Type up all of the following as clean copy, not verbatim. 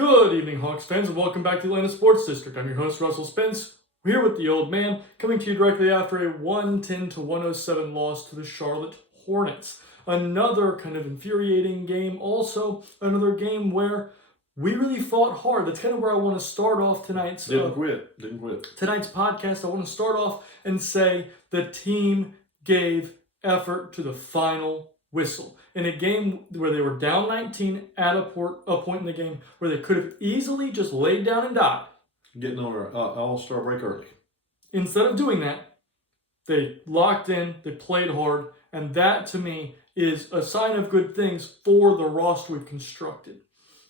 Good evening, Hawks fans, and welcome back to Atlanta Sports District. I'm your host, Russell Spence. We're here with the old man, coming to you directly after a 110-107 loss to the Charlotte Hornets. Another kind of infuriating game. Also, another game where we really fought hard. That's kind of where I want to start off tonight's Didn't quit. Tonight's podcast. I want to start off and say the team gave effort to the final whistle. In a game where they were down 19 at a point in the game where they could have easily just laid down and died. Getting on our all-star break early. Instead of doing that, they locked in, they played hard, and that to me is a sign of good things for the roster we've constructed.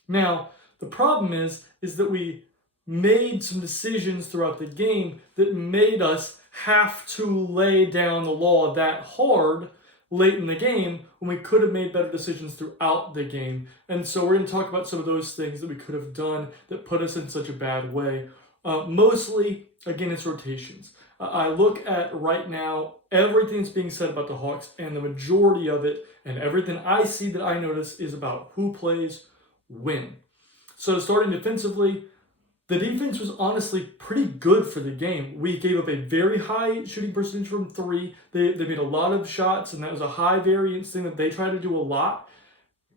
Now, the problem is that we made some decisions throughout the game that made us have to lay down the law that hard late in the game when we could have made better decisions throughout the game. And so we're going to talk about some of those things that we could have done that put us in such a bad way. Mostly, again, it's rotations. I look at right now everything that's being said about the Hawks, and the majority of it and everything I see that I notice is about who plays when. So starting defensively, the defense was honestly pretty good for the game. We gave up a very high shooting percentage from three. They made a lot of shots, and that was a high variance thing that they try to do a lot.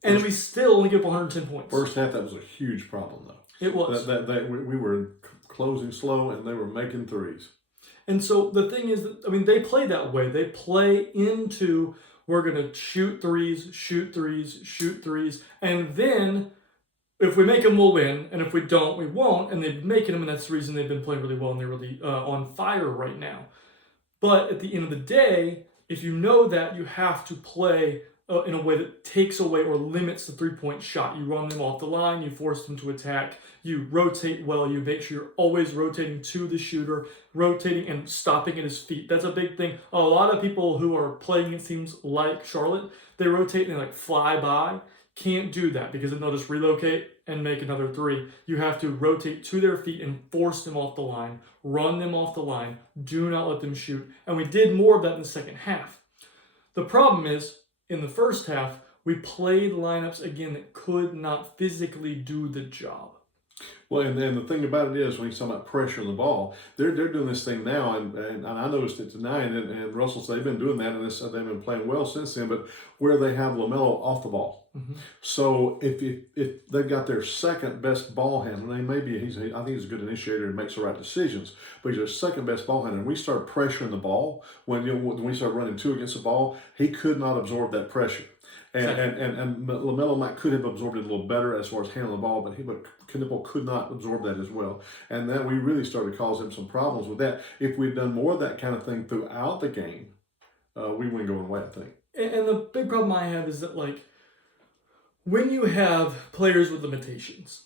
And we still only gave up 110 points. First half, that was a huge problem, though. It was. We were closing slow, and they were making threes. And so the thing is, they play that way. They play into, we're going to shoot threes, and then if we make them, we'll win, and if we don't, we won't, and they've been making them, and that's the reason they've been playing really well, and they're really on fire right now. But at the end of the day, if you know that, you have to play in a way that takes away or limits the three-point shot. You run them off the line, you force them to attack, you rotate well, you make sure you're always rotating to the shooter, rotating and stopping at his feet. That's a big thing. A lot of people who are playing against teams like Charlotte, they rotate and they fly by. Can't do that because then they'll just relocate and make another three. You have to rotate to their feet and force them off the line, run them off the line, do not let them shoot. And we did more of that in the second half. The problem is, in the first half, we played lineups again that could not physically do the job. Well, and the thing about it is, when you talk about pressure on the ball, they're doing this thing now, and I noticed it tonight, and Russell said they've been doing that, and they've been playing well since then, but where they have LaMelo off the ball. Mm-hmm. So if they've got their second best ball handler, and maybe I think he's a good initiator and makes the right decisions, but he's their second best ball handler, and we start pressuring the ball, when we start running two against the ball, he could not absorb that pressure. And LaMelo could have absorbed it a little better as far as handling the ball, but Knippel could not absorb that as well. And that we really started to cause him some problems with that. If we'd done more of that kind of thing throughout the game, we wouldn't go away, I think. And the big problem I have is that, when you have players with limitations,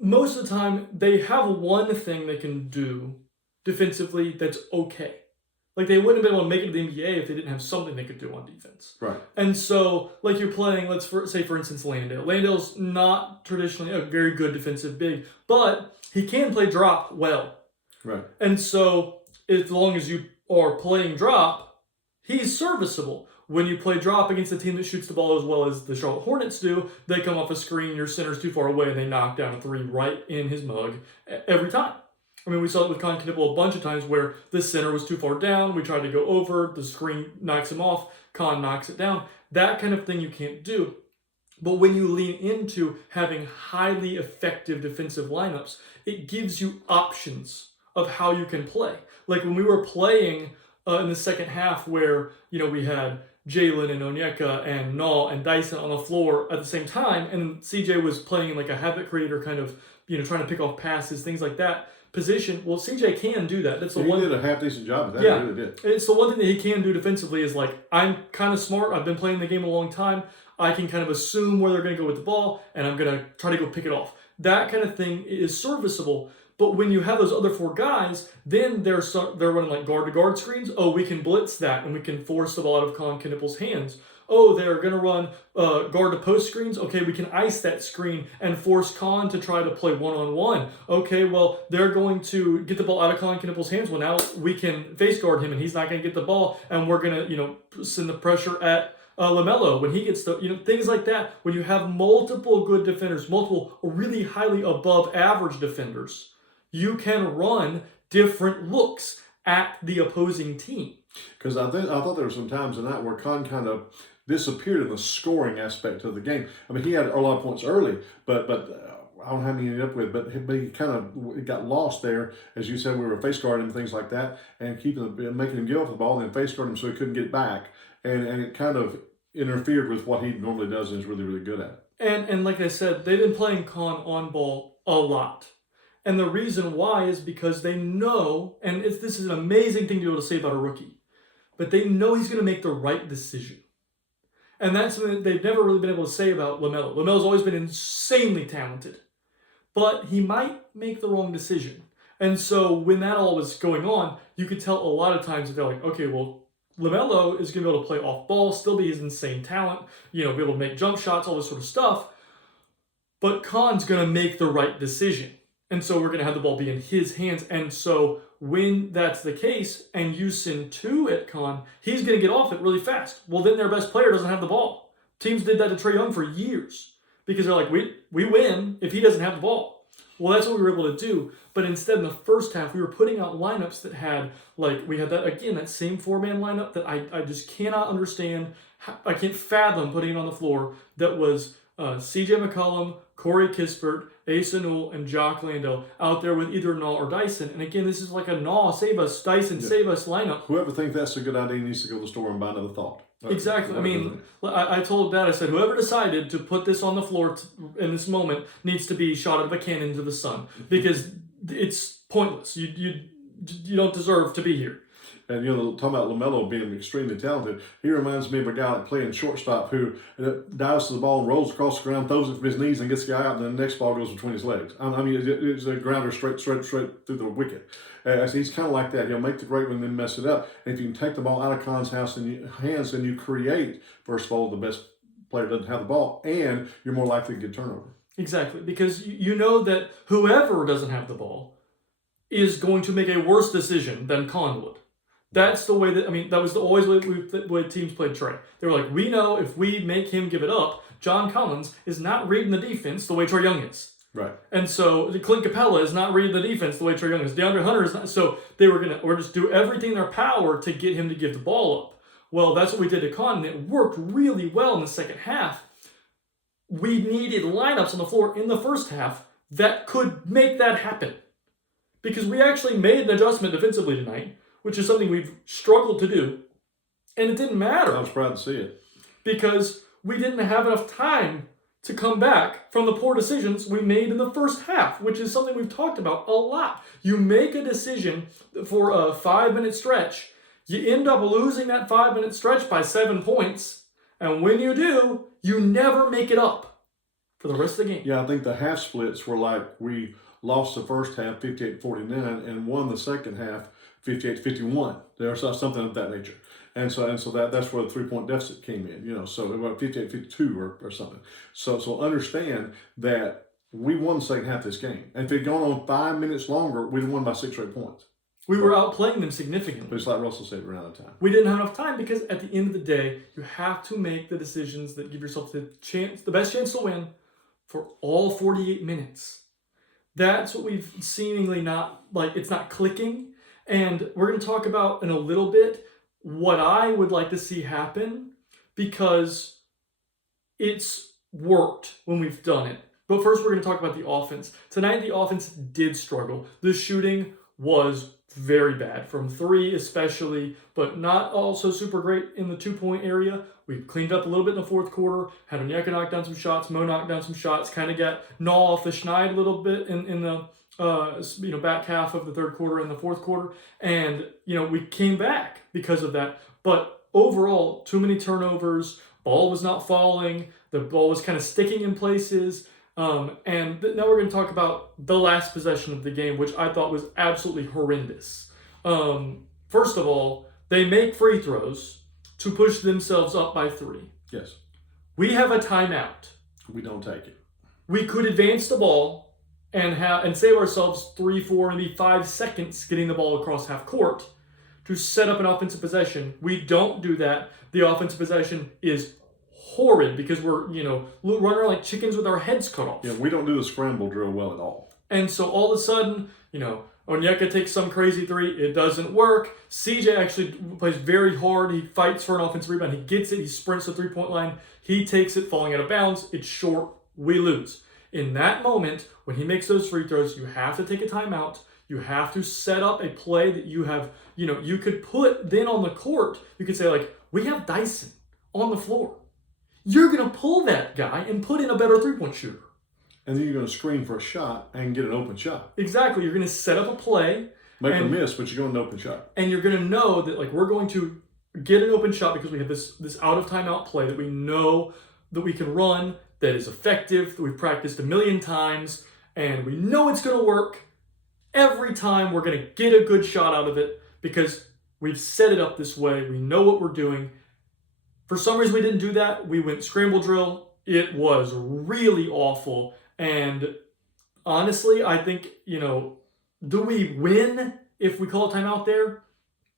most of the time they have one thing they can do defensively that's okay. They wouldn't have been able to make it to the NBA if they didn't have something they could do on defense. Right. And so, you're playing, say, for instance, Landale. Landale's not traditionally a very good defensive big, but he can play drop well. Right. And so, as long as you are playing drop, he's serviceable. When you play drop against a team that shoots the ball as well as the Charlotte Hornets do, they come off a screen, your center's too far away, and they knock down a three right in his mug every time. We saw it with Con Knippel a bunch of times where the center was too far down. We tried to go over. The screen knocks him off. Con knocks it down. That kind of thing you can't do. But when you lean into having highly effective defensive lineups, it gives you options of how you can play. When we were playing in the second half where, we had Jalen and Onyeka and Nall and Dyson on the floor at the same time, and CJ was playing in a habit creator kind of, trying to pick off passes, things like that. Position. Well, CJ can do that. That's the one. He did a half decent job at that. Yeah, he really did. It's the one thing that he can do defensively is I'm kind of smart. I've been playing the game a long time. I can kind of assume where they're going to go with the ball, and I'm going to try to go pick it off. That kind of thing is serviceable. But when you have those other four guys, then they're running guard to guard screens. Oh, we can blitz that, and we can force the ball out of Con Knippel's hands. Oh, they're going to run guard to post screens. Okay, we can ice that screen and force Con to try to play one-on-one. Okay, well, they're going to get the ball out of Con Knippel's hands. Well, now we can face guard him, and he's not going to get the ball, and we're going to, send the pressure at LaMelo, when he gets things like that, when you have multiple good defenders, multiple really highly above average defenders, you can run different looks at the opposing team. Because I thought there were some times tonight where Con kind of disappeared in the scoring aspect of the game. I mean, he had a lot of points early, but I don't know how many he ended up with, but he kind of got lost there. As you said, we were face guarding him, things like that, and making him give up the ball and then face guard him so he couldn't get it back. And it kind of interfered with what he normally does and is really, really good at. And like I said, they've been playing Con on ball a lot. And the reason why is because they know, and this is an amazing thing to be able to say about a rookie, but they know he's going to make the right decision. And that's something that they've never really been able to say about LaMelo. LaMelo's always been insanely talented, but he might make the wrong decision. And so when that all was going on, you could tell a lot of times that they're like, okay, well, LaMelo is going to be able to play off ball, still be his insane talent, be able to make jump shots, all this sort of stuff. But Con's going to make the right decision. And so we're going to have the ball be in his hands. And so when that's the case and you send 2 at Con, he's going to get off it really fast. Well, then their best player doesn't have the ball. Teams did that to Trae Young for years because they're like, we win if he doesn't have the ball. Well, that's what we were able to do. But instead, in the first half, we were putting out lineups that had, we had that same 4-man lineup that I just cannot understand. I can't fathom putting it on the floor. That was C.J. McCollum, Corey Kispert, Asa Newell, and Jock Landale out there with either Naw or Dyson. And again, this is like a Naw, save us, Dyson, save us lineup. Whoever thinks that's a good idea needs to go to the store and buy another thought. Exactly. I mean, I told Dad, I said, whoever decided to put this on the floor in this moment needs to be shot out of a cannon into the sun because it's pointless. You don't deserve to be here. And, talking about LaMelo being extremely talented, he reminds me of a guy like playing shortstop who dives to the ball and rolls across the ground, throws it from his knees, and gets the guy out, and then the next ball goes between his legs. I mean, it's a grounder straight through the wicket. So he's kind of like that. He'll make the great one and then mess it up. And if you can take the ball out of Con's hands, then you create, first of all, the best player doesn't have the ball, and you're more likely to get turnover. Exactly, because you know that whoever doesn't have the ball is going to make a worse decision than Con would. That's the way that was always the way teams played Trae. They were like, we know if we make him give it up, John Collins is not reading the defense the way Trae Young is. Right. And so Clint Capella is not reading the defense the way Trae Young is. DeAndre Hunter is not. So they were just do everything in their power to get him to give the ball up. Well, that's what we did to Con, and it worked really well in the second half. We needed lineups on the floor in the first half that could make that happen. Because we actually made an adjustment defensively tonight, which is something we've struggled to do. And it didn't matter. I was proud to see it. Because we didn't have enough time to come back from the poor decisions we made in the first half, which is something we've talked about a lot. You make a decision for a 5-minute stretch, you end up losing that 5-minute stretch by 7 points, and when you do, you never make it up for the rest of the game. Yeah, I think the half splits were like we lost the first half 58-49 and won the second half 58-51. There's something of that nature. And so that's where the 3-point deficit came in, so about 58-52 or something. So understand that we won the second half of this game. And if it had gone on 5 minutes longer, we'd have won by 6 or 8 points. We were outplaying them significantly. But it's like Russell said, we're out of time. We didn't have enough time because at the end of the day, you have to make the decisions that give yourself the best chance to win for all 48 minutes. That's what we've seemingly it's not clicking. And we're going to talk about in a little bit what I would like to see happen because it's worked when we've done it. But first, we're going to talk about the offense. Tonight, the offense did struggle. The shooting was very bad, from 3 especially, but not also super great in the 2-point area. We cleaned up a little bit in the fourth quarter, had Onyeka knock down some shots, Mo knock down some shots, kind of got Naw off the schneid a little bit in the back half of the third quarter and the fourth quarter. And, we came back because of that. But overall, too many turnovers, ball was not falling, the ball was kind of sticking in places. Now we're going to talk about the last possession of the game, which I thought was absolutely horrendous. First of all, they make free throws to push themselves up by 3. Yes. We have a timeout. We don't take it. We could advance the ball and save ourselves 3, 4, maybe 5 seconds getting the ball across half court to set up an offensive possession. We don't do that. The offensive possession is horrid because we're, running around like chickens with our heads cut off. Yeah, we don't do the scramble drill well at all. And so all of a sudden, Onyeka takes some crazy three. It doesn't work. CJ actually plays very hard. He fights for an offensive rebound. He gets it. He sprints the three-point line. He takes it, falling out of bounds. It's short. We lose. In that moment, when he makes those free throws, you have to take a timeout. You have to set up a play that you have, you could put then on the court. You could say, like, we have Dyson on the floor. You're going to pull that guy and put in a better three-point shooter. And then you're going to screen for a shot and get an open shot. Exactly. You're going to set up a play. Make a miss, but you're going to an open shot. And you're going to know that, like, we're going to get an open shot because we have this out of timeout play that we know that we can run, that is effective, that we've practiced a million times, and we know it's going to work. Every time we're going to get a good shot out of it because we've set it up this way. We know what we're doing. For some reason, we didn't do that. We went scramble drill. It was really awful. And honestly, I think, do we win if we call a timeout there?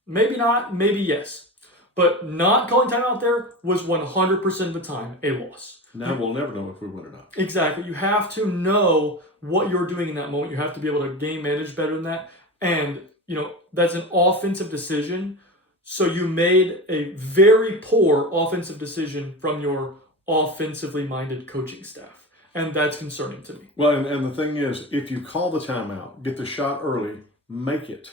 Maybe not, maybe yes. But not calling timeout there was 100% of the time a loss. Now we'll never know if we win or not. Exactly. You have to know what you're doing in that moment. You have to be able to game manage better than that. And, that's an offensive decision. So you made a very poor offensive decision from your offensively minded coaching staff. And that's concerning to me. Well, and the thing is, if you call the timeout, get the shot early, make it.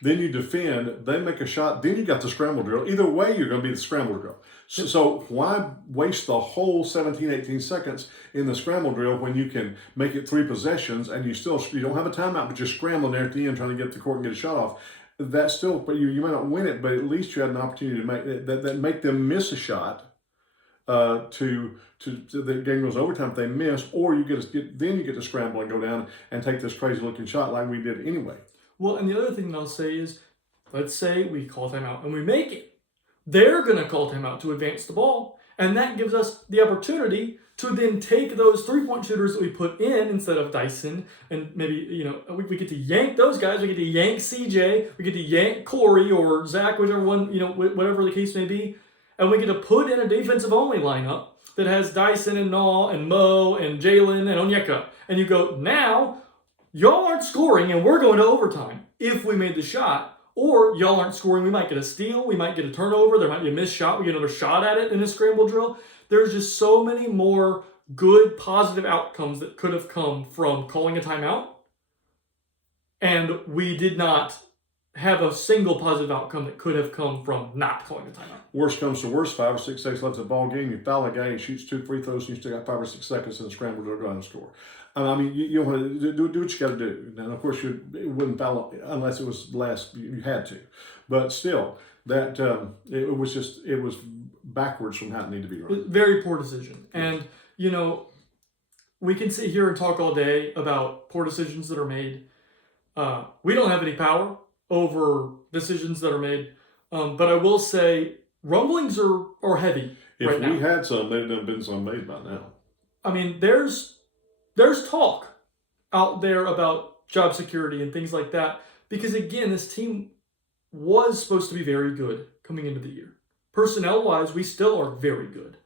Then you defend, they make a shot, then you got the scramble drill. Either way, you're going to be the scramble drill. So why waste the whole 17, 18 seconds in the scramble drill when you can make it 3 possessions and you don't have a timeout, but you're scrambling there at the end trying to get the court and get a shot off. That's still, but you might not win it, but at least you had an opportunity to make that make them miss a shot. To the game goes overtime if they miss, or you then you get to scramble and go down and take this crazy looking shot like we did anyway. Well, and the other thing that I'll say is, let's say we call timeout and we make it. They're going to call timeout to advance the ball, and that gives us the opportunity to then take those three-point shooters that we put in instead of Dyson, and maybe, we get to yank those guys. We get to yank CJ. We get to yank Corey or Zach, whichever one, whatever the case may be. And we get to put in a defensive-only lineup that has Dyson and Naw and Mo and Jalen and Onyeka. And you go, now, y'all aren't scoring and we're going to overtime if we made the shot. Or y'all aren't scoring, we might get a steal, we might get a turnover, there might be a missed shot, we get another shot at it in a scramble drill. There's just so many more good, positive outcomes that could have come from calling a timeout. And we did not have a single positive outcome that could have come from not calling a timeout. Worst comes to worst, 5 or 6 seconds left in the ball game, you foul a guy, he shoots 2 free throws, and you still got 5 or 6 seconds in the scramble to go out and score. I mean, you want to do what you got to do. And of course, you wouldn't foul unless it was last, you had to. But still, that it was backwards from how it needed to be run. Very poor decision. And, we can sit here and talk all day about poor decisions that are made. We don't have any power over decisions that are made. But I will say rumblings are heavy right now. If we had some, there'd have been some made by now. I mean, there's talk out there about job security and things like that. Because again, this team was supposed to be very good coming into the year. Personnel-wise, we still are very good.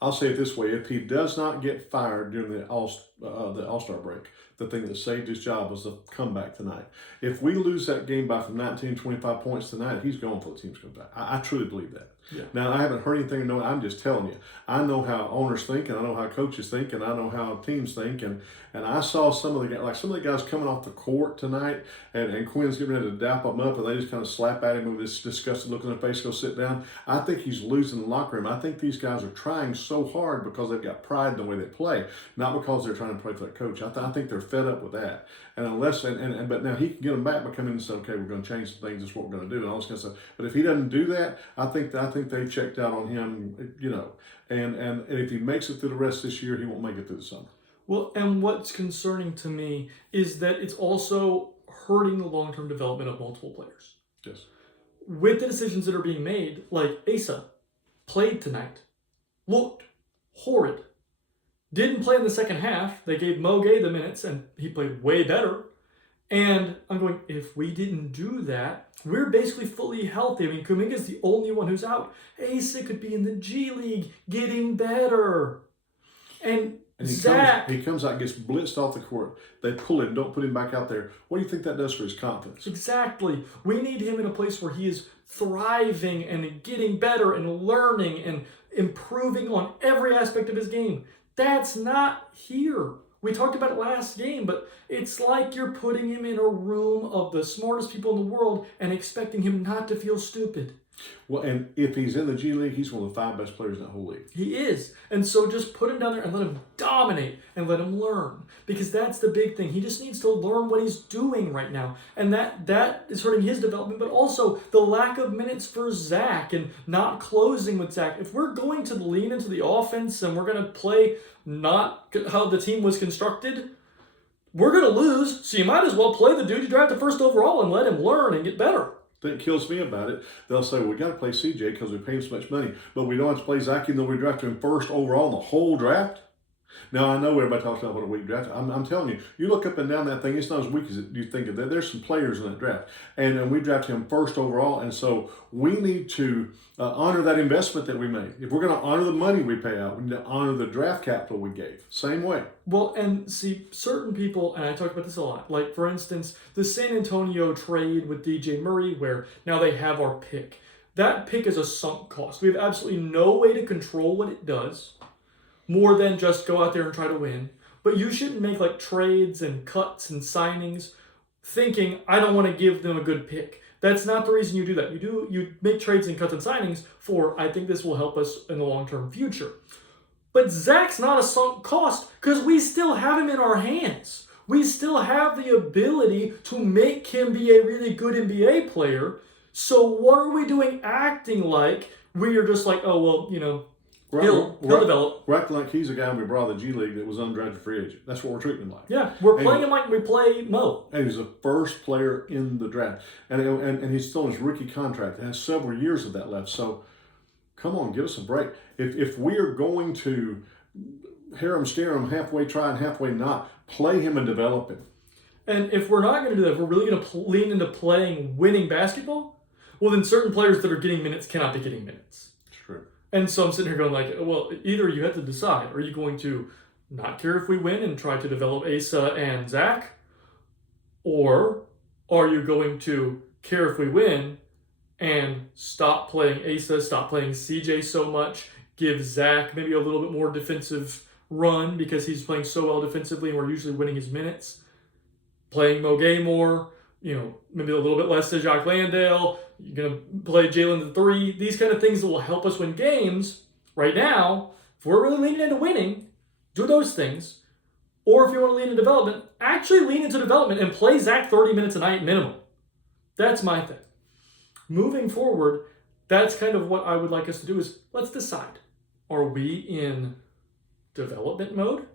I'll say it this way: if he does not get fired during the All-Star break, the thing that saved his job was the comeback tonight. If we lose that game by from 19, 25 points tonight, he's going for the team's comeback. I truly believe that. Yeah. Now, I haven't heard anything. No, I'm just telling you. I know how owners think, and I know how coaches think, and I know how teams think. And I saw some of the guys coming off the court tonight, and Quinn's getting ready to dap them up, and they just kind of slap at him with this disgusted look on their face, go sit down. I think he's losing the locker room. I think these guys are trying so hard because they've got pride in the way they play, not because they're trying to play for that coach. I think they're fed up with that. And unless but now he can get them back by coming in and say, okay, we're going to change some things. That's what we're going to do, and all this kind of stuff. But if he doesn't do that, I think they checked out on him. And if he makes it through the rest of this year, he won't make it through the summer. Well, and what's concerning to me is that it's also hurting the long-term development of multiple players. Yes. With the decisions that are being made, like Asa played tonight, looked horrid. Didn't play in the second half. They gave Mo Gay the minutes, and he played way better. And I'm going, if we didn't do that, we're basically fully healthy. I mean, Kuminga's the only one who's out. Asa could be in the G League getting better. And Zach. He comes out, gets blitzed off the court. They pull him, don't put him back out there. What do you think that does for his confidence? Exactly. We need him in a place where he is thriving and getting better and learning and improving on every aspect of his game. That's not here. We talked about it last game, but it's like you're putting him in a room of the smartest people in the world and expecting him not to feel stupid. Well, and if he's in the G League, he's one of the 5 best players in that whole league. He is. And so just put him down there and let him dominate and let him learn. Because that's the big thing. He just needs to learn what he's doing right now. And that is hurting his development, but also the lack of minutes for Zach and not closing with Zach. If we're going to lean into the offense and we're going to play not how the team was constructed, we're going to lose. So you might as well play the dude you drafted first overall and let him learn and get better. That kills me about it. They'll say, well, we got to play CJ because we pay him so much money, but we don't have to play Zach even though we drafted him first overall in the whole draft. Now, I know everybody talks about what a weak draft. I'm telling you, you look up and down that thing, it's not as weak as you think of. There's some players in that draft. And we drafted him first overall, and so we need to honor that investment that we made. If we're going to honor the money we pay out, we need to honor the draft capital we gave. Same way. Well, and see, certain people, and I talk about this a lot, like, for instance, the San Antonio trade with DJ Murray, where now they have our pick. That pick is a sunk cost. We have absolutely no way to control what it does, more than just go out there and try to win. But you shouldn't make like trades and cuts and signings thinking, I don't want to give them a good pick. That's not the reason you do that. You make trades and cuts and signings for, I think this will help us in the long-term future. But Zach's not a sunk cost because we still have him in our hands. We still have the ability to make him be a really good NBA player. So what are we doing acting like we are just like, oh, well, you know, he'll develop. We're acting like he's a guy we brought to the G League that was undrafted free agent. That's what we're treating him like. Yeah, we're playing him like we play Mo. And he's the first player in the draft. And he's still in his rookie contract. It has several years of that left. So come on, give us a break. If we are going to harem, scare him, halfway try and halfway not, play him and develop him. And if we're not going to do that, if we're really going to lean into playing winning basketball, well, then certain players that are getting minutes cannot be getting minutes. True. And so I'm sitting here going like, well, either you have to decide. Are you going to not care if we win and try to develop Asa and Zach? Or are you going to care if we win and stop playing Asa, stop playing CJ so much, give Zach maybe a little bit more defensive run because he's playing so well defensively and we're usually winning his minutes? Playing Mo Gay more, you know, maybe a little bit less to Jacques Landale. You're going to play Jalen the 3. These kind of things that will help us win games. Right now, if we're really leaning into winning, do those things. Or if you want to lean into development, actually lean into development and play Zach 30 minutes a night minimum. That's my thing. Moving forward, that's kind of what I would like us to do is let's decide. Are we in development mode?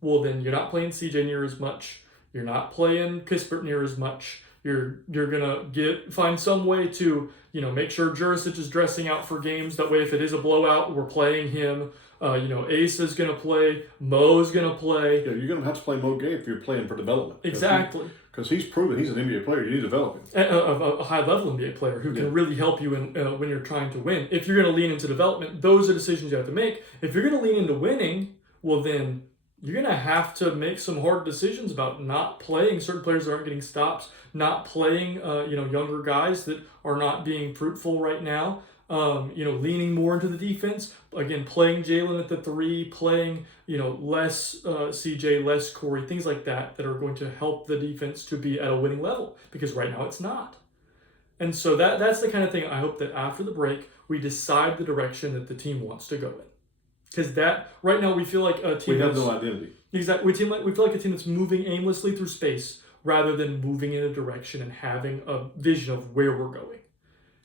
Well, then you're not playing CJ near as much. You're not playing Kispert near as much. You're gonna find some way to, you know, make sure Jurisic is dressing out for games. That way, if it is a blowout, we're playing him. You know, Ace is gonna play. Mo's gonna play. Yeah, you're gonna have to play Mo Gay if you're playing for development. Exactly. Because he's proven he's an NBA player. You need to develop him. A high-level NBA player who can really help you when you're trying to win. If you're going to lean into development, those are decisions you have to make. If you're going to lean into winning, well then you're going to have to make some hard decisions about not playing certain players that aren't getting stops, not playing younger guys that are not being fruitful right now. Leaning more into the defense. Again, playing Jalen at the 3, playing, less CJ, less Corey, things like that are going to help the defense to be at a winning level, because right now it's not. And so that's the kind of thing I hope that after the break, we decide the direction that the team wants to go in. Because that, right now, we feel like a team... We have no identity. Exactly. We feel like a team that's moving aimlessly through space rather than moving in a direction and having a vision of where we're going.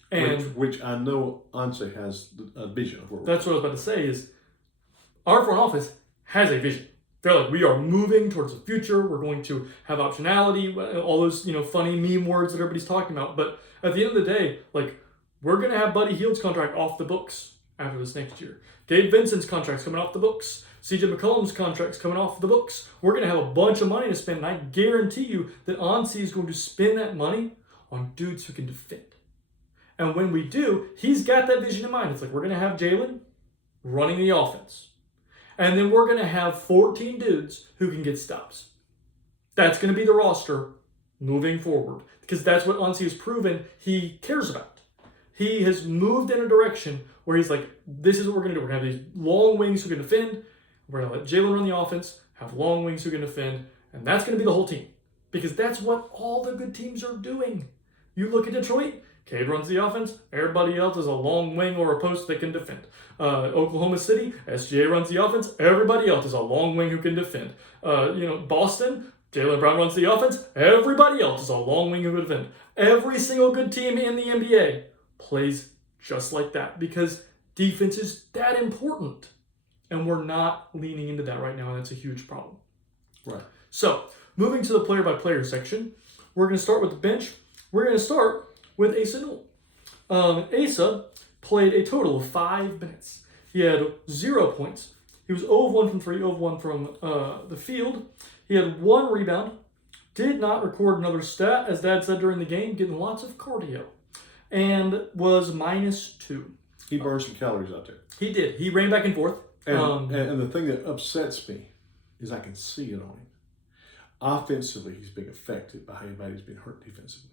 And which I know Anse has a vision of where we're that's what I was about to say is our front office has a vision. They're like, we are moving towards the future. We're going to have optionality, all those, funny meme words that everybody's talking about. But at the end of the day, we're going to have Buddy Hield's contract off the books after this next year. Gabe Vincent's contract's coming off the books. CJ McCollum's contract's coming off the books. We're going to have a bunch of money to spend, and I guarantee you that Ansih is going to spend that money on dudes who can defend. And when we do, he's got that vision in mind. It's like we're going to have Jalen running the offense. And then we're going to have 14 dudes who can get stops. That's going to be the roster moving forward because that's what Ansih has proven he cares about. He has moved in a direction where he's like, this is what we're going to do. We're going to have these long wings who can defend. We're going to let Jalen run the offense, have long wings who can defend, and that's going to be the whole team because that's what all the good teams are doing. You look at Detroit, Cade runs the offense, everybody else is a long wing or a post that can defend. Oklahoma City, SGA runs the offense, everybody else is a long wing who can defend. Boston, Jaylen Brown runs the offense, everybody else is a long wing who can defend. Every single good team in the NBA plays just like that because defense is that important. And we're not leaning into that right now, and that's a huge problem. Right. So, moving to the player-by-player section, we're going to start with the bench. We're going to start with Asa Newell. Asa played a total of 5 minutes. He had 0 points. He was 0 of 1 from 3, 0 of 1 from the field. He had 1 rebound. Did not record another stat, as Dad said during the game, getting lots of cardio. And was -2. He burned some calories out there. He did. He ran back and forth. And the thing that upsets me is I can see it on him. Offensively, he's being affected by how everybody's been hurt defensively.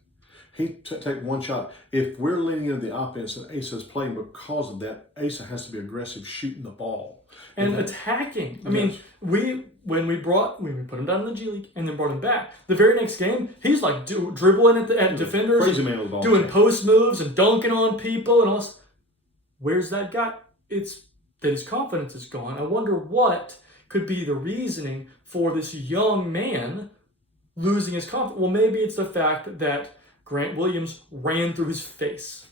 He take one shot. If we're leaning into the offense and Asa's playing because of that, Asa has to be aggressive shooting the ball. And attacking. I mean, when we put him down in the G League and then brought him back, the very next game, he's like dribbling at defenders, crazy man with the ball. Doing post moves and dunking on people and all this. Where's that guy? It's that his confidence is gone. I wonder what could be the reasoning for this young man losing his confidence. Well, maybe it's the fact that Grant Williams ran through his face.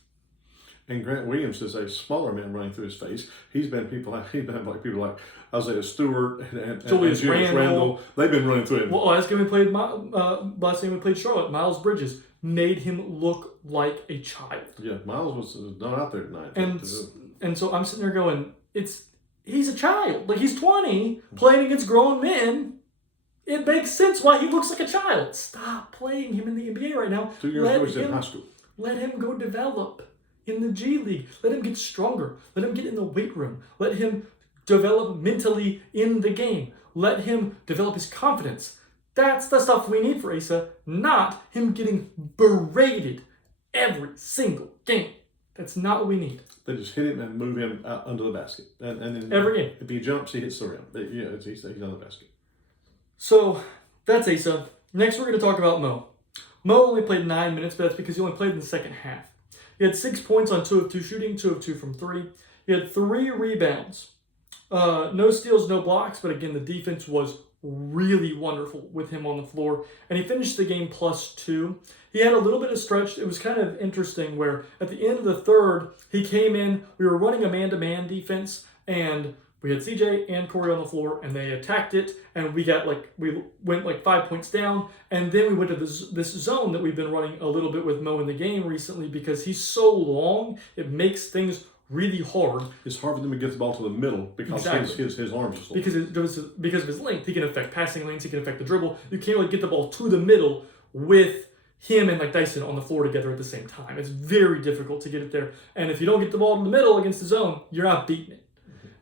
And Grant Williams is a smaller man running through his face. He's been people like Isaiah Stewart and Julius Randle. They've been running through him. Well, last game we played Charlotte, Miles Bridges made him look like a child. Yeah, Miles was not out there tonight. And so I'm sitting there going, he's a child. Like, he's 20, playing against grown men. It makes sense why he looks like a child. Stop playing him in the NBA right now. 2 years ago, he's in high school. Let him go develop in the G League. Let him get stronger. Let him get in the weight room. Let him develop mentally in the game. Let him develop his confidence. That's the stuff we need for Asa, not him getting berated every single game. That's not what we need. They just hit him and move him out under the basket. And then every game. If he jumps, he hits the rim. He's on the basket. So that's Asa. Next, we're going to talk about Mo. Mo only played 9 minutes, but that's because he only played in the second half. He had 6 points on 2 of 2 shooting, 2 of 2 from 3. He had 3 rebounds. No steals, no blocks, but again, the defense was really wonderful with him on the floor. And he finished the game +2. He had a little bit of stretch. It was kind of interesting where at the end of the third, he came in. We were running a man-to-man defense, and we had CJ and Corey on the floor, and they attacked it, and we went 5 points down, and then we went to this zone that we've been running a little bit with Mo in the game recently because he's so long, it makes things really hard. It's hard for them to get the ball to the middle because his arms are slow. Because of his length, he can affect passing lanes, he can affect the dribble. You can't really get the ball to the middle with him and Dyson on the floor together at the same time. It's very difficult to get it there. And if you don't get the ball in the middle against the zone, you're not beating it.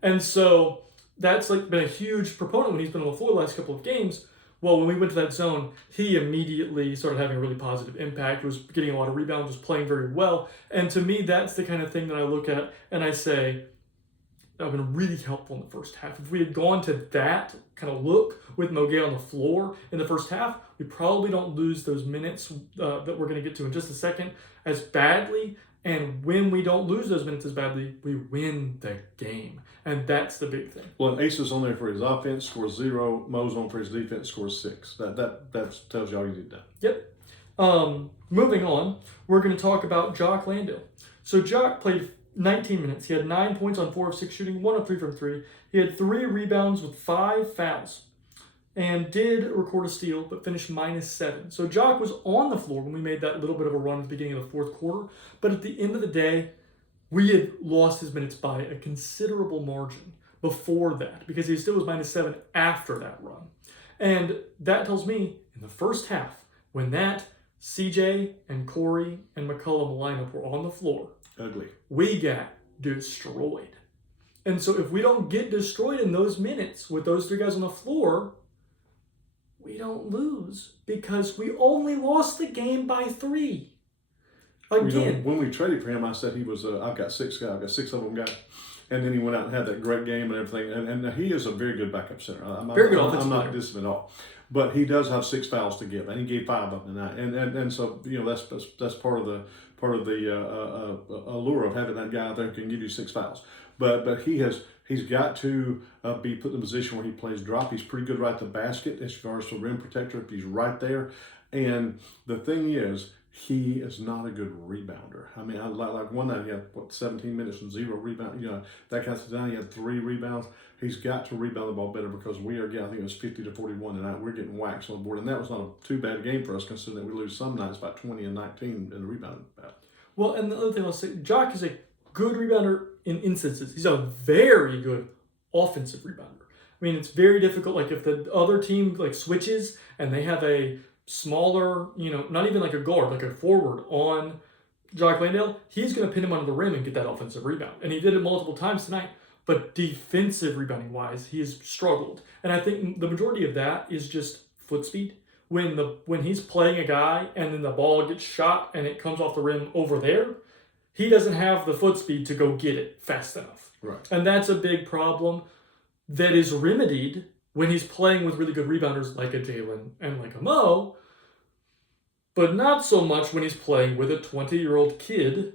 And so that's been a huge proponent when he's been on the floor the last couple of games. Well, when we went to that zone, he immediately started having a really positive impact, was getting a lot of rebounds, was playing very well. And to me, that's the kind of thing that I look at and I say, that would have been really helpful in the first half. If we had gone to that kind of look with Mo Gay on the floor in the first half, we probably don't lose those minutes that we're going to get to in just a second as badly. And when we don't lose those minutes as badly, we win the game. And that's the big thing. Well, Asa's on there for his offense, scores 0. Mo's on for his defense, scores 6. That tells you all you need to know. Yep. Moving on, we're going to talk about Jock Landale. So Jock played 19 minutes. He had 9 points on 4 of 6 shooting, 1 of 3 from 3. He had 3 rebounds with 5 fouls. And did record a steal, but finished -7. So Jock was on the floor when we made that little bit of a run at the beginning of the fourth quarter. But at the end of the day, we had lost his minutes by a considerable margin. before that because he still was -7 after that run. And that tells me in the first half, when that CJ and Corey and McCollum lineup were on the floor, Ugly. we got destroyed. And so if we don't get destroyed in those minutes with those three guys on the floor, we don't lose because we only lost the game by 3. Again, when we traded for him, I said he was. I've got 6 guys. I've got 6 of them guys. And then he went out and had that great game and everything. And he is a very good backup center. I'm not dissing at all. But he does have 6 fouls to give, and he gave 5 of them tonight. And so that's part of the allure of having that guy out there who can give you 6 fouls. But he's got to be put in a position where he plays drop. He's pretty good right at the basket as far as the rim protector. If he's right there, and the thing is, he is not a good rebounder. I mean, like one night he had 17 minutes and 0 rebound. That kind of stuff. He had 3 rebounds. He's got to rebound the ball better because we are getting. I think it was 50-41 tonight. We're getting waxed on the board, and that was not a too bad game for us considering that we lose some nights by 20 and 19 in the rebounding battle. Well, and the other thing I'll say, Jock is a good rebounder in instances. He's a very good offensive rebounder. I mean, it's very difficult. Like if the other team switches and they have a smaller, not even like a guard, like a forward on Jock Landale, he's going to pin him under the rim and get that offensive rebound. And he did it multiple times tonight. But defensive rebounding wise, he has struggled. And I think the majority of that is just foot speed. When he's playing a guy and then the ball gets shot and it comes off the rim over there, he doesn't have the foot speed to go get it fast enough. Right. And that's a big problem that is remedied when he's playing with really good rebounders like a Jalen and like a Mo, but not so much when he's playing with a 20-year-old kid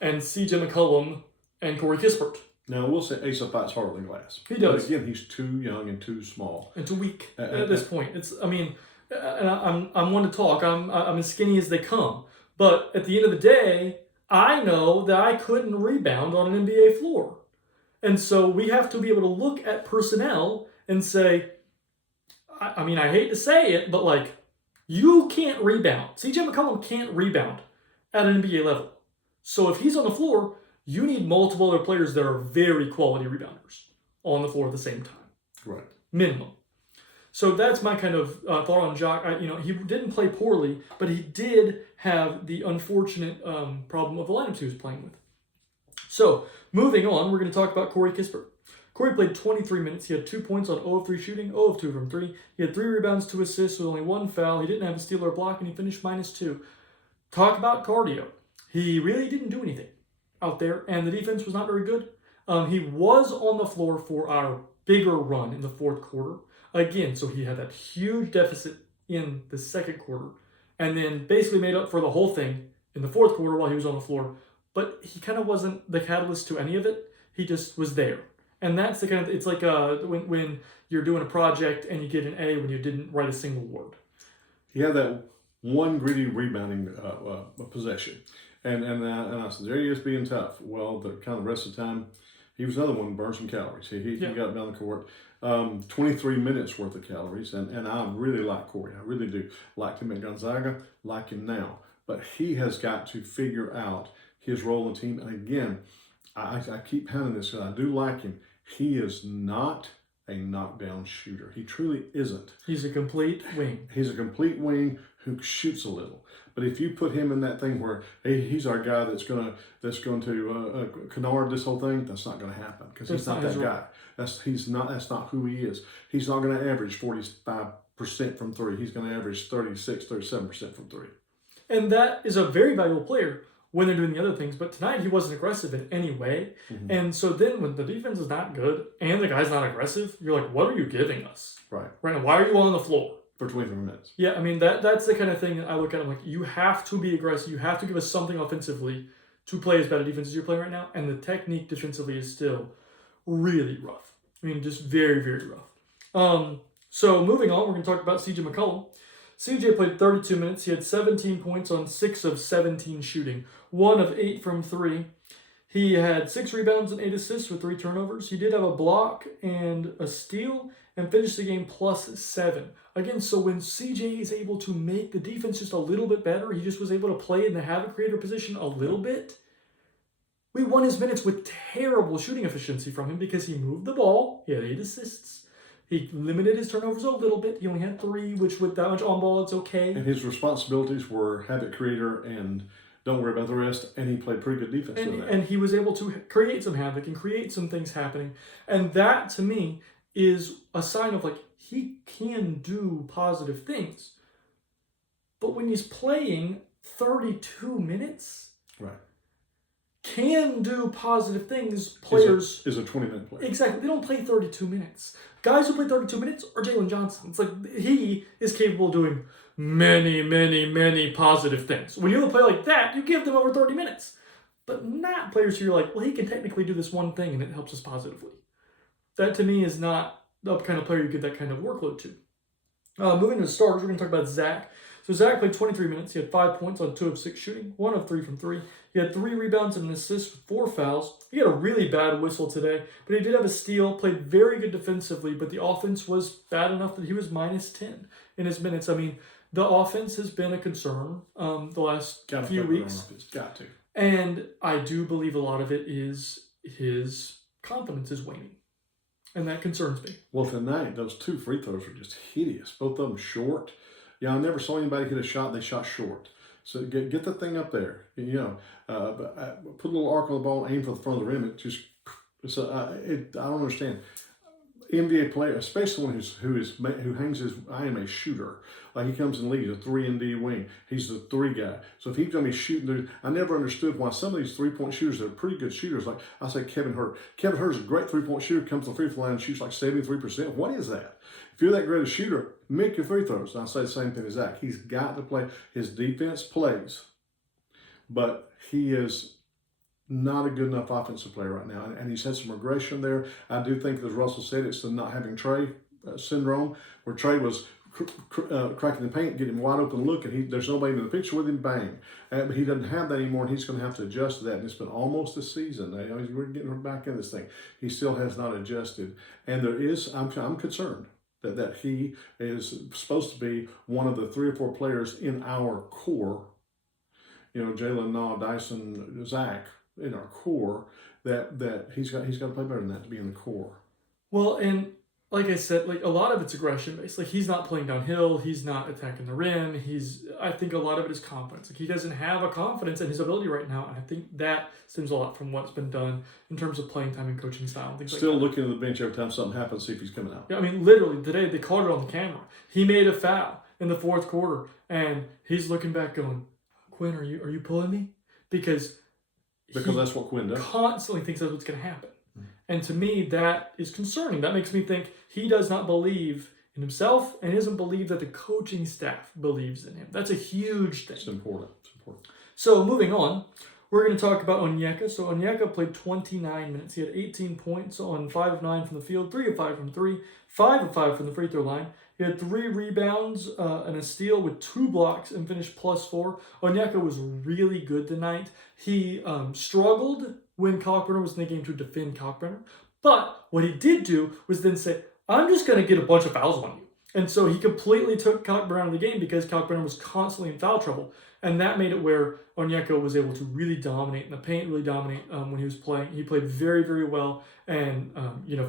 and CJ McCollum and Corey Kispert. Now, we'll say Asa fights harder than glass. He does. But again, he's too young and too small. And too weak at this point. And I'm one to talk. I'm as skinny as they come. But at the end of the day, I know that I couldn't rebound on an NBA floor. And so we have to be able to look at personnel and say, I hate to say it, but you can't rebound. CJ McCollum can't rebound at an NBA level. So if he's on the floor, you need multiple other players that are very quality rebounders on the floor at the same time. Right. Minimum. So that's my kind of thought on Jock. He didn't play poorly, but he did have the unfortunate problem of the lineups he was playing with. So moving on, we're going to talk about Corey Kispert. Corey played 23 minutes. He had 2 points on 0 of 3 shooting, 0 of 2 from 3. He had 3 rebounds, 2 assists with only 1 foul. He didn't have a steal or a block, and he finished -2. Talk about cardio. He really didn't do anything out there, and the defense was not very good. He was on the floor for our bigger run in the fourth quarter. Again, so he had that huge deficit in the second quarter, and then basically made up for the whole thing in the fourth quarter while he was on the floor. But he kind of wasn't the catalyst to any of it. He just was there. And that's the kind of, it's like when you're doing a project and you get an A when you didn't write a single word. He had that one gritty rebounding possession. And I said, there he is being tough. Well, the rest of the time, he was another one who burned some calories. He got down the court. 23 minutes worth of calories. And I really like Corey. I really do. Liked him at Gonzaga, like him now. But he has got to figure out his role in the team. And again, I keep pounding this because I do like him. He is not a knockdown shooter. He truly isn't. He's a complete wing. He's a complete wing who shoots a little. But if you put him in that thing where he's our guy that's going to canard this whole thing, that's not going to happen because he's not that guy. That's not who he is. He's not going to average 45% from 3. He's going to average 36, 37% from 3. And that is a very valuable player when they're doing the other things. But tonight he wasn't aggressive in any way. Mm-hmm. And so then when the defense is not good and the guy's not aggressive, you're like, what are you giving us? Right. Right now, why are you on the floor? For 23 minutes. Yeah, that's the kind of thing that I look at. I'm like, you have to be aggressive. You have to give us something offensively to play as bad a defense as you're playing right now. And the technique defensively is still really rough. Just very, very rough. So moving on, we're going to talk about CJ McCollum. CJ played 32 minutes. He had 17 points on 6 of 17 shooting, 1 of 8 from 3. He had 6 rebounds and 8 assists with 3 turnovers. He did have a block and a steal and finished the game +7. Again, so when CJ is able to make the defense just a little bit better, he just was able to play in the havoc creator position a little bit, We won his minutes with terrible shooting efficiency from him because he moved the ball. He had 8 assists. He limited his turnovers a little bit. He only had 3, which with that much on ball, it's okay. And his responsibilities were habit creator and don't worry about the rest. And he played pretty good defense with that. And he was able to create some havoc and create some things happening. And that, to me, is a sign of, like, he can do positive things. But when he's playing 32 minutes, Right. can do positive things, players... Is a 20-minute player. Exactly. They don't play 32 minutes. Guys who play 32 minutes are Jalen Johnson. It's like he is capable of doing many, many, many positive things. When you have a play like that, you give them over 30 minutes. But not players who you're like, well, he can technically do this one thing and it helps us positively. That, to me, is not the kind of player you give that kind of workload to. Moving to the starters, we're going to talk about Zach. So Zach played 23 minutes. He had 5 points on 2 of 6 shooting, 1 of 3 from 3. He had 3 rebounds and an assist with 4 fouls. He had a really bad whistle today, but he did have a steal, played very good defensively, but the offense was bad enough that he was minus 10 in his minutes. I mean, the offense has been a concern the last few weeks. It's got to. And I do believe a lot of it is his confidence is waning. And that concerns me. Well, tonight, those 2 free throws were just hideous. Both of them short. Yeah, I never saw anybody hit a shot. They shot short. So get the thing up there. Put a little arc on the ball, aim for the front of the rim. I don't understand. NBA player, especially one who hangs his. I am a shooter. Like he comes in the league, he's a 3-and-D wing. He's the 3 guy. So if he's going to be shooting, I never understood why some of these 3-point shooters are pretty good shooters. Like I say, Kevin Hurt. Kevin Hurt is a great 3-point shooter. Comes to the free throw line and shoots like 73%. What is that? If you're that great a shooter, make your free throws. And I say the same thing as Zach. He's got to play. His defense plays, but he is not a good enough offensive player right now. And he's had some regression there. I do think, as Russell said, it's the not having Trey syndrome, where Trey was cracking the paint, getting wide open look, and there's nobody in the picture with him, bang. But he doesn't have that anymore, and he's going to have to adjust to that. And it's been almost a season. We're getting back in this thing. He still has not adjusted. And I'm concerned that he is supposed to be one of the 3 or 4 players in our core, Jalen, Naw, Dyson, Zach, in our core, that he's got to play better than that to be in the core. Well, and like I said, like a lot of it's aggression based. Like he's not playing downhill, he's not attacking the rim. I think a lot of it is confidence. Like he doesn't have a confidence in his ability right now, and I think that stems a lot from what's been done in terms of playing time and coaching style and things like that. Still looking at the bench every time something happens, see if he's coming out. Yeah, I mean, literally today they caught it on the camera. He made a foul in the 4th quarter, and he's looking back, going, "Quinn, are you pulling me?" Because that's what Quinn does. Constantly thinks that's what's going to happen. And to me, that is concerning. That makes me think he does not believe in himself and he doesn't believe that the coaching staff believes in him. That's a huge thing. It's important. So moving on, we're going to talk about Onyeka. So Onyeka played 29 minutes. He had 18 points on 5 of 9 from the field, 3 of 5 from 3, 5 of 5 from the free throw line. He had 3 rebounds and a steal with 2 blocks and finished +4. Onyeka was really good tonight. He struggled when Kalkbrenner was in the game to defend Kalkbrenner. But what he did do was then say, I'm just going to get a bunch of fouls on you. And so he completely took Kalkbrenner out of the game because Kalkbrenner was constantly in foul trouble. And that made it where Onyeka was able to really dominate in the paint, really dominate when he was playing. He played very, very well. And,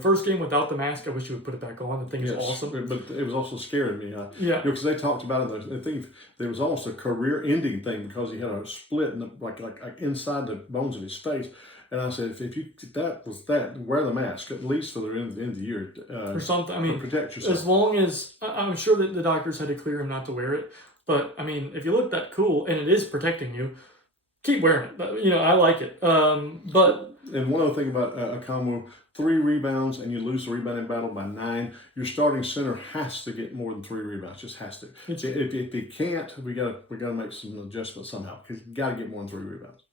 first game without the mask, I wish you would put it back on. The thing is awesome. But it was also scaring me. Yeah. Because they talked about it. I think there was almost a career-ending thing because he had a split in like inside the bones of his face. And I said, if that was that, wear the mask, at least for the end of the year. Or something. I mean, protect yourself. As long as, I'm sure that the doctors had to clear him not to wear it. But, I mean, if you look that cool and it is protecting you, keep wearing it. But, I like it. And one other thing about Akamu, 3 rebounds and you lose the rebounding battle by 9. Your starting center has to get more than 3 rebounds. Just has to. If he can't, we gotta make some adjustments somehow because you got to get more than 3 rebounds.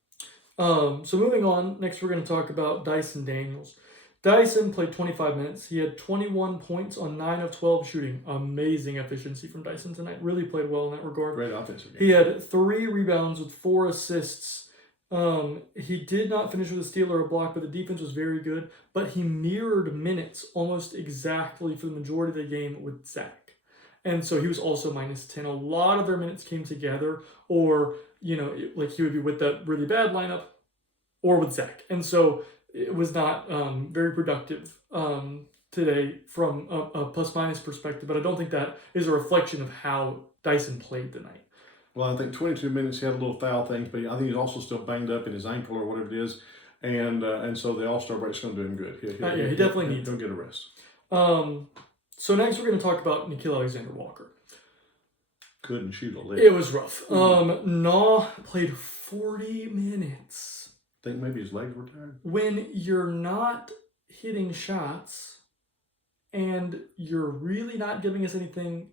So moving on, next we're going to talk about Dyson Daniels. Dyson played 25 minutes. He had 21 points on 9 of 12 shooting. Amazing efficiency from Dyson tonight. Really played well in that regard. Great offensive game. He had 3 rebounds with 4 assists. He did not finish with a steal or a block, but the defense was very good. But he mirrored minutes almost exactly for the majority of the game with Zach. And so he was also minus 10. A lot of their minutes came together, or, like he would be with that really bad lineup, or with Zach. And so it was not very productive today from a plus-minus perspective, but I don't think that is a reflection of how Dyson played tonight. Well, I think 22 minutes he had a little foul things, but I think he's also still banged up in his ankle or whatever it is, and so the All-Star break's going to do him good. He definitely needs. He'll get a rest. So next we're going to talk about Nickeil Alexander-Walker. Couldn't shoot a lick. It was rough. Nah played 40 minutes. Think maybe his legs were tired. When you're not hitting shots and you're really not giving us anything,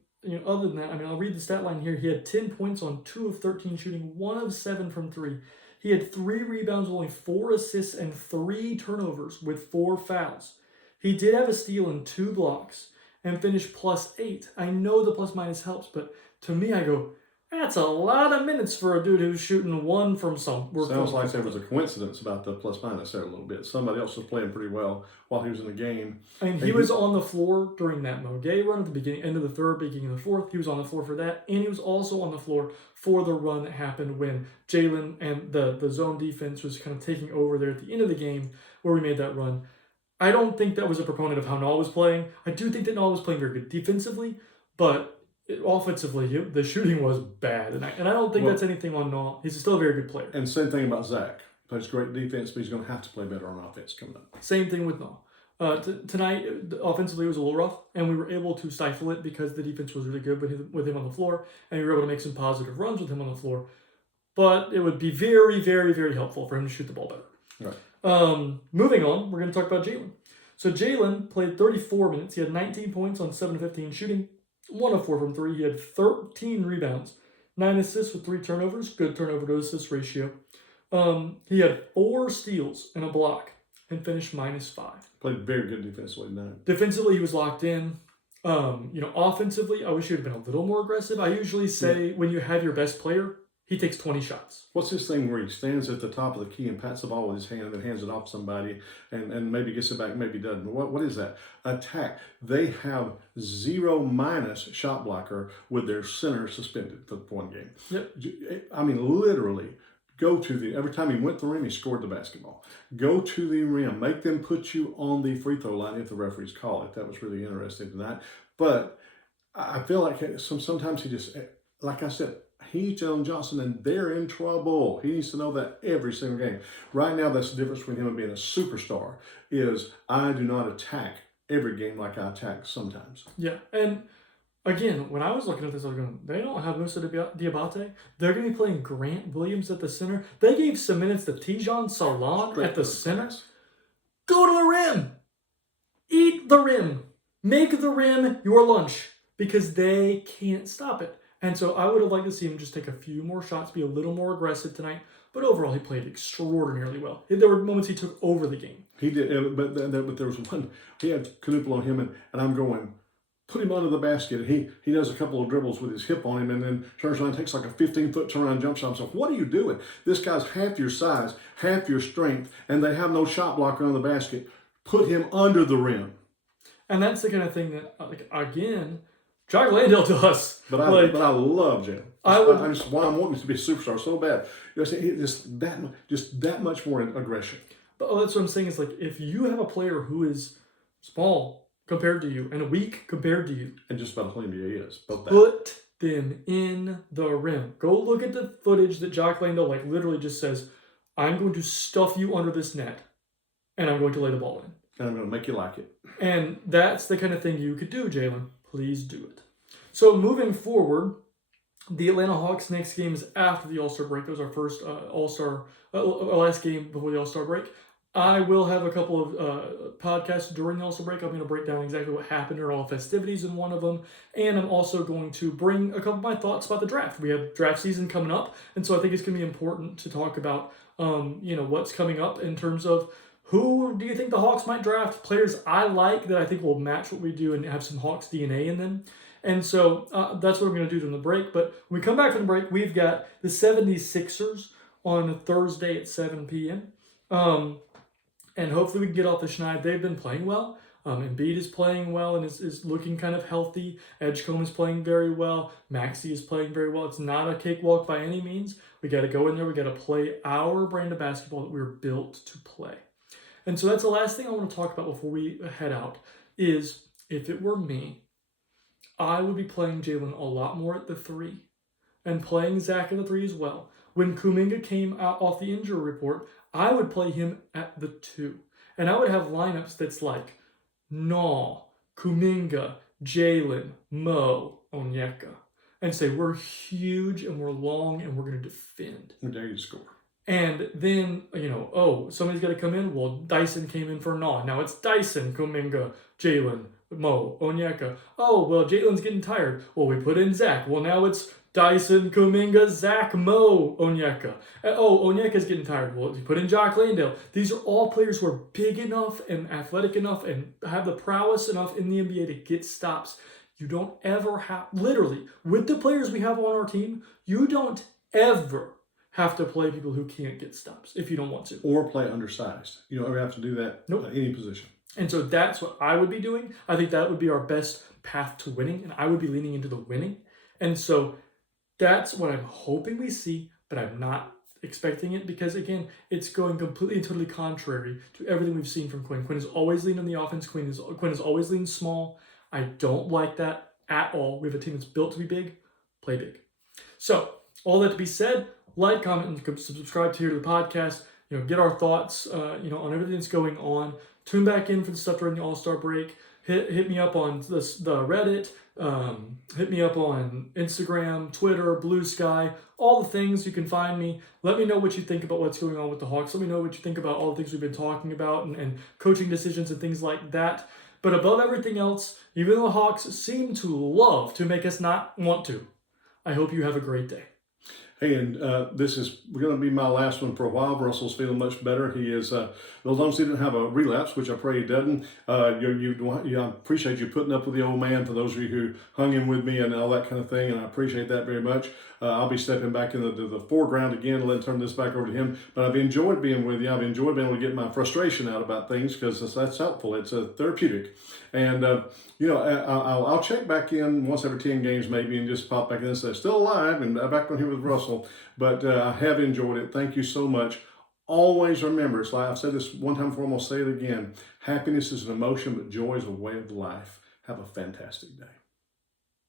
other than that, I mean, I'll read the stat line here. He had 10 points on 2 of 13 shooting, 1 of 7 from 3. He had 3 rebounds, only 4 assists, and 3 turnovers with 4 fouls. He did have a steal and 2 blocks and finished +8. I know the plus-minus helps, but to me, I go, that's a lot of minutes for a dude who's shooting 1 from some. Sounds like there was a coincidence about the plus-minus there a little bit. Somebody else was playing pretty well while he was in the game. And he was on the floor during that Moguet run at the end of the third, beginning of the fourth. He was on the floor for that, and he was also on the floor for the run that happened when Jalen and the zone defense was kind of taking over there at the end of the game where we made that run. I don't think that was a proponent of how Nall was playing. I do think that Nall was playing very good defensively, but offensively, the shooting was bad. And I don't think that's anything on Nall. He's still a very good player. And same thing about Zach. Plays great defense, but he's going to have to play better on offense coming up. Same thing with Nall. Tonight, offensively, it was a little rough, and we were able to stifle it because the defense was really good with him on the floor, and we were able to make some positive runs with him on the floor. But it would be very, very, very helpful for him to shoot the ball better. Right. Moving on, we're going to talk about Jalen. So Jalen played 34 minutes. He had 19 points on 7 of 15 shooting, 1 of 4 from 3. He had 13 rebounds, 9 assists with 3 turnovers, good turnover to assist ratio. He had 4 steals and a block and finished -5. Played very good defensively tonight. Defensively, he was locked in. Offensively, I wish he would have been a little more aggressive. I usually say when you have your best player, he takes 20 shots. What's this thing where he stands at the top of the key and pats the ball with his hand and then hands it off to somebody and maybe gets it back, maybe doesn't? What is that? Attack. They have 0- shot blocker with their center suspended for the 1 game. Yep. I mean, literally, every time he went to the rim, he scored the basketball. Go to the rim. Make them put you on the free throw line if the referees call it. That was really interesting tonight. But I feel like sometimes he just, like I said, he's Jalen Johnson, and they're in trouble. He needs to know that every single game. Right now, that's the difference between him and being a superstar, is I do not attack every game like I attack sometimes. Yeah, and again, when I was looking at this, I was going, they don't have Moussa Diabate. They're going to be playing Grant Williams at the center. They gave some minutes to Tijan Salon at the center. Go to the rim. Eat the rim. Make the rim your lunch because they can't stop it. And so I would have liked to see him just take a few more shots, be a little more aggressive tonight. But overall, he played extraordinarily well. There were moments he took over the game. He did, but there was one, he had Knuppel on him, and I'm going, put him under the basket. He does a couple of dribbles with his hip on him and then turns around and takes like a 15-foot turnaround jump shot. So what are you doing? This guy's half your size, half your strength, and they have no shot blocker on the basket. Put him under the rim. And that's the kind of thing that, again, Jock Landale does. But I love Jalen. I'm just why I'm wanting him to be a superstar so bad. Just that much more aggression. But that's what I'm saying is, like, if you have a player who is small compared to you and weak compared to you, and just about how he is, put them in the rim. Go look at the footage that Jock Landale literally just says, I'm going to stuff you under this net and I'm going to lay the ball in. And I'm going to make you like it. And that's the kind of thing you could do, Jalen. Please do it. So moving forward, the Atlanta Hawks next game is after the All-Star break. That was our first last game before the All-Star break. I will have a couple of podcasts during the All-Star break. I'm going to break down exactly what happened during all the festivities in one of them. And I'm also going to bring a couple of my thoughts about the draft. We have draft season coming up. And so I think it's going to be important to talk about, what's coming up in terms of who do you think the Hawks might draft? Players I like that I think will match what we do and have some Hawks DNA in them. And so that's what we're going to do during the break. But when we come back from the break, we've got the 76ers on Thursday at 7 p.m. And hopefully we can get off the schneid. They've been playing well. Embiid is playing well and is looking kind of healthy. Edgecombe is playing very well. Maxey is playing very well. It's not a cakewalk by any means. We got to go in there. We got to play our brand of basketball that we were built to play. And so that's the last thing I want to talk about before we head out is if it were me, I would be playing Jalen a lot more at the 3 and playing Zach at the 3 as well. When Kuminga came out off the injury report, I would play him at the 2. And I would have lineups that's like Naw, Kuminga, Jalen, Mo, Onyeka. And say we're huge and we're long and we're going to defend. I dare you to score. And then, somebody's got to come in. Well, Dyson came in for Naw. Now it's Dyson, Kuminga, Jalen, Mo, Onyeka. Oh, well, Jalen's getting tired. Well, we put in Zach. Well, now it's Dyson, Kuminga, Zach, Mo, Onyeka. Onyeka's getting tired. Well, you put in Jock Landale. These are all players who are big enough and athletic enough and have the prowess enough in the NBA to get stops. You don't ever have, literally, with the players we have on our team, you don't ever have to play people who can't get stops if you don't want to. Or play undersized. You don't ever have to do that Nope. at any position. And so that's what I would be doing. I think that would be our best path to winning, and I would be leaning into the winning. And so that's what I'm hoping we see, but I'm not expecting it because, again, it's going completely and totally contrary to everything we've seen from Quinn. Quinn has always leaned on the offense. Quinn has always leaned small. I don't like that at all. We have a team that's built to be big. Play big. So all that to be said, like, comment, and subscribe to the podcast. Get our thoughts, on everything that's going on. Tune back in for the stuff during the All-Star break. Hit me up on the Reddit. Hit me up on Instagram, Twitter, Blue Sky, all the things. You can find me. Let me know what you think about what's going on with the Hawks. Let me know what you think about all the things we've been talking about and coaching decisions and things like that. But above everything else, even though the Hawks seem to love to make us not want to, I hope you have a great day. Hey, and this is going to be my last one for a while. Russell's feeling much better. He is, as long as he didn't have a relapse, which I pray he doesn't. I appreciate you putting up with the old man, for those of you who hung in with me and all that kind of thing, and I appreciate that very much. I'll be stepping back into the foreground again and turn this back over to him. But I've enjoyed being with you. I've enjoyed being able to get my frustration out about things because that's helpful. It's therapeutic. And, I'll check back in once every 10 games maybe and just pop back in and say, still alive, and back on here with Russell. But I have enjoyed it. Thank you so much. Always remember, it's like I've said this one time before, I'm going to say it again. Happiness is an emotion, but joy is a way of life. Have a fantastic day.